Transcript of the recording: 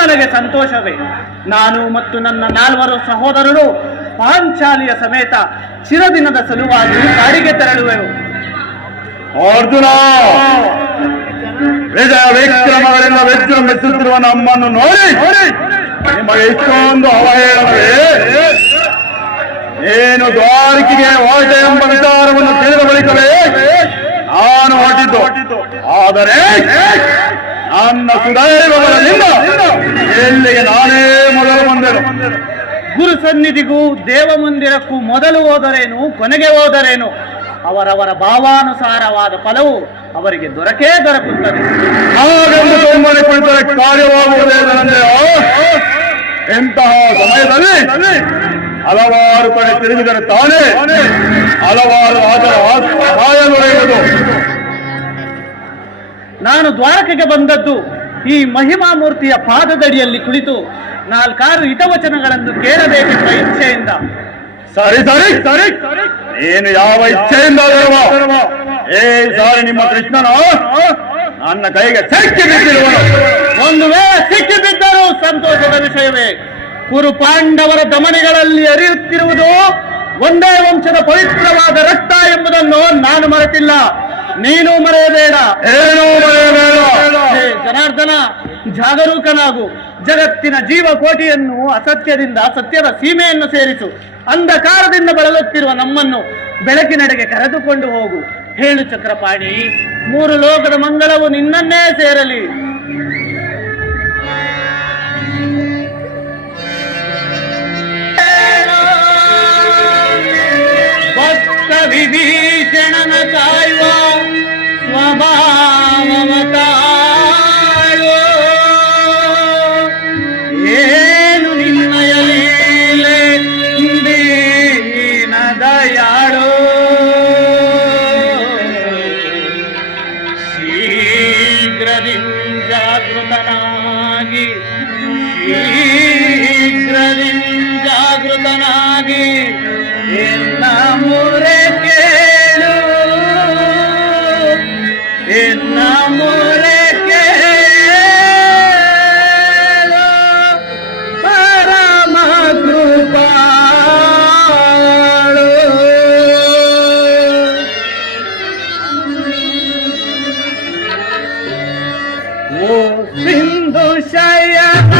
ನನಗೆ ಸಂತೋಷವೇ. ನಾನು ಮತ್ತು ನನ್ನ 4 ಸಹೋದರರು ಪಾಂಚಾಲಿಯ ಸಮೇತ ಚಿರದಿನದ ಸಲುವಾಗಿ ಕಾಡಿಗೆ ತೆರಳುವೆವು. ಅರ್ಜುನ, ವಿಜಯ ವಿಕ್ರಮಗಳಿಂದ ವಿಜೃಂಭಿಸುತ್ತಿರುವ ನಮ್ಮನ್ನು ನೋಡಿ ನಿಮಗೆ ಇಷ್ಟೊಂದು ಅವಹೇಳನವೇ? ಏನು ದ್ವಾರಕಿಗೆ ಹೊರಟೆ ಎಂಬ ವಿಚಾರವನ್ನು ತಿಳಿದ ಬಳಿಕವೇ ನಾನು ಹೊರಟಿದ್ದು. ಆದರೆ ನನ್ನ ಸುದೈವಗಳಿಂದ ಎಲ್ಲಿಗೆ ನಾನೇ ಮೊದಲು ಬಂದೆನು. ಗುರು ಸನ್ನಿಧಿಗೂ ದೇವ ಮಂದಿರಕ್ಕೂ ಮೊದಲು ಹೋದರೇನು ಕೊನೆಗೆ ಹೋದರೇನು, ಅವರವರ ಭಾವಾನುಸಾರವಾದ ಫಲವು ಅವರಿಗೆ ದೊರಕುತ್ತದೆ. ಹಾಗೆಂದು ಸುಮ್ಮನೆ ಕುಳಿತರೆ ಕಾರ್ಯವಾಗುವುದೇನೆಂದರೆ ಎಂತಹ ಸಮಯದಲ್ಲಿ ಹಲವಾರು ಕಡೆ ತಿರುಗಿದರೆ ತಾನೇ ಹಲವಾರು ಅದರ ಸಹಾಯ ದೊರೆಯುವುದು. ನಾನು ದ್ವಾರಕೆಗೆ ಬಂದದ್ದು ಈ ಮಹಿಮಾ ಮೂರ್ತಿಯ ಪಾದದಡಿಯಲ್ಲಿ ಕುಳಿತು 4 ಹಿತವಚನಗಳನ್ನು ಕೇಳಬೇಕೆಂಬ ಇಚ್ಛೆಯಿಂದ. ಸರಿ ಸರಿ ಸರಿ ನೀನು ಯಾವ ಇಚ್ಛೆಯಿಂದ ಸಾರಿ ನಿಮ್ಮ ಕೃಷ್ಣನ ನನ್ನ ಕೈಗೆ ಸಿಕ್ಕಿ ಬಿದ್ದಿರುವನು. ಒಂದು ವೇಳೆ ಸಿಕ್ಕಿ ಬಿದ್ದರೂ ಸಂತೋಷದ ವಿಷಯವೇ. ಕುರು ಪಾಂಡವರ ದಮನಿಗಳಲ್ಲಿ ಹರಿಯುತ್ತಿರುವುದು ಒಂದೇ ವಂಶದ ಪವಿತ್ರವಾದ ರಕ್ತ ಎಂಬುದನ್ನು ನಾನು ಮರೆತಿಲ್ಲ, ನೀನು ಮರೆಯಬೇಡ. ಏನೂ ಮರೆಯಬೇಡ. ಜನಾರ್ದನ, ಜಾಗರೂಕನಾಗು. ಜಗತ್ತಿನ ಜೀವಕೋಟಿಯನ್ನು ಅಸತ್ಯದಿಂದ ಸತ್ಯದ ಸೀಮೆಯನ್ನು ಸೇರಿಸು. ಅಂಧಕಾರದಿಂದ ಬಳಲುತ್ತಿರುವ ನಮ್ಮನ್ನು ಬೆಳಕಿನೆಡೆಗೆ ಕರೆದುಕೊಂಡು ಹೋಗು. ಹೇಳು ಚಕ್ರಪಾಣಿ, 3 ಲೋಕದ ಮಂಗಳವು ನಿನ್ನನ್ನೇ ಸೇರಲಿ. ಭಕ್ತ ವಿಭೀಷಣನ ಕಾಯುವ ಸ್ವಭಾವವತಾಳು, ಏನು ನಿನ್ನಯ ಲೀಲೆ ದೀನ ದಯಾಳು. ಶೀಘ್ರದಿಂದ ಜಾಗೃತನಾಗಿ ಎನ್ನ ಮೊರೆ ಕೇಳು, ಎನ್ನ ಮೊರೆ ಕೇಳು, ಪರಮ ಕೃಪಾಳು. ಓ ಸಿಂಧು ಶಯನ